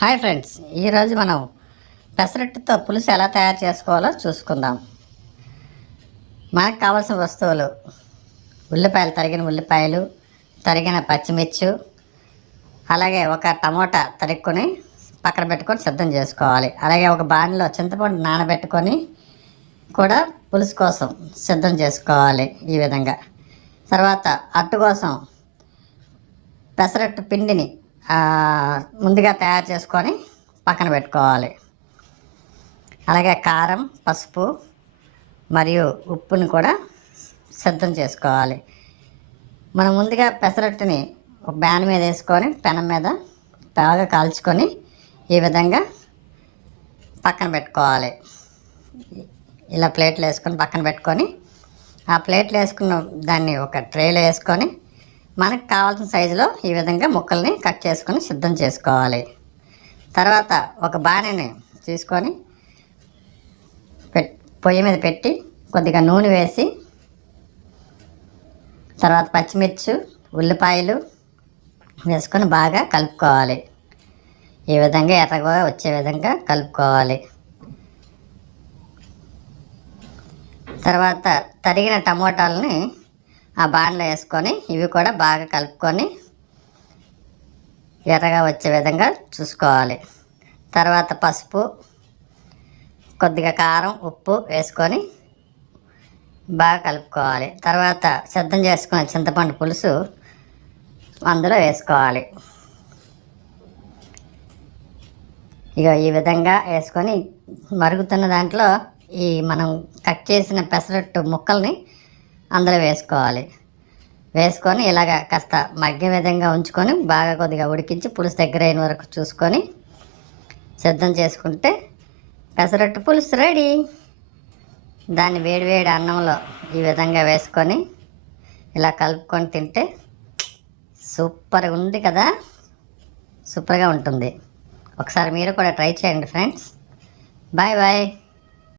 Hi friends ఈరోజు మనం పెసరట్టుతో పులుసు ఎలా తయారు చేసుకోవాలో చూసుకుందాం. మనకు కావాల్సిన వస్తువులు ఉల్లిపాయలు తరిగిన ఉల్లిపాయలు తరిగిన పచ్చిమిర్చి అలాగే ఒక టమోటా తరుక్కొని పక్కన పెట్టుకొని సిద్ధం చేసుకోవాలి. అలాగే ఒక బాణలో చింతపండు నానబెట్టుకొని కూడా పులుసు కోసం సిద్ధం చేసుకోవాలి ఈ విధంగా. తర్వాత అట్టు కోసం పెసరట్టు పిండిని ముందుగా తయారు చేసుకొని పక్కన పెట్టుకోవాలి. అలాగే కారం పసుపు మరియు ఉప్పుని కూడా సిద్ధం చేసుకోవాలి. మనం ముందుగా పెసరట్టుని ఒక బ్యాన్ మీద వేసుకొని పెనం మీద బాగా కాల్చుకొని ఈ విధంగా పక్కన పెట్టుకోవాలి. ఇలా ప్లేట్లు వేసుకొని పక్కన పెట్టుకొని ఆ ప్లేట్లు వేసుకున్న దాన్ని ఒక ట్రేలో వేసుకొని మనకు కావాల్సిన సైజులో ఈ విధంగా ముక్కల్ని కట్ చేసుకొని సిద్ధం చేసుకోవాలి. తర్వాత ఒక బాణని తీసుకొని పొయ్యి మీద పెట్టి కొద్దిగా నూనె వేసి తర్వాత పచ్చిమిర్చి ఉల్లిపాయలు వేసుకొని బాగా కలుపుకోవాలి. ఈ విధంగా ఎర్రగా వచ్చే విధంగా కలుపుకోవాలి. తర్వాత తరిగిన టమోటాలని ఆ బాండ్లో వేసుకొని ఇవి కూడా బాగా కలుపుకొని ఎర్రగా వచ్చే విధంగా చూసుకోవాలి. తర్వాత పసుపు కొద్దిగా కారం ఉప్పు వేసుకొని బాగా కలుపుకోవాలి. తర్వాత సిద్ధం చేసుకున్న చింతపండు పులుసు అందులో వేసుకోవాలి. ఇక ఈ విధంగా వేసుకొని మరుగుతున్న దాంట్లో ఈ మనం కట్ చేసిన పెసరట్టు ముక్కల్ని అందులో వేసుకోవాలి. వేసుకొని ఇలాగ కాస్త మగ్గే విధంగా ఉంచుకొని బాగా కొద్దిగా ఉడికించి పులుసు దగ్గర అయిన వరకు చూసుకొని సిద్ధం చేసుకుంటే పెసరట్టు పులుసు రెడీ. దాన్ని వేడివేడి అన్నంలో ఈ విధంగా వేసుకొని ఇలా కలుపుకొని తింటే సూపర్గా ఉంది కదా. సూపర్గా ఉంటుంది. ఒకసారి మీరు కూడా ట్రై చేయండి ఫ్రెండ్స్. Bye bye.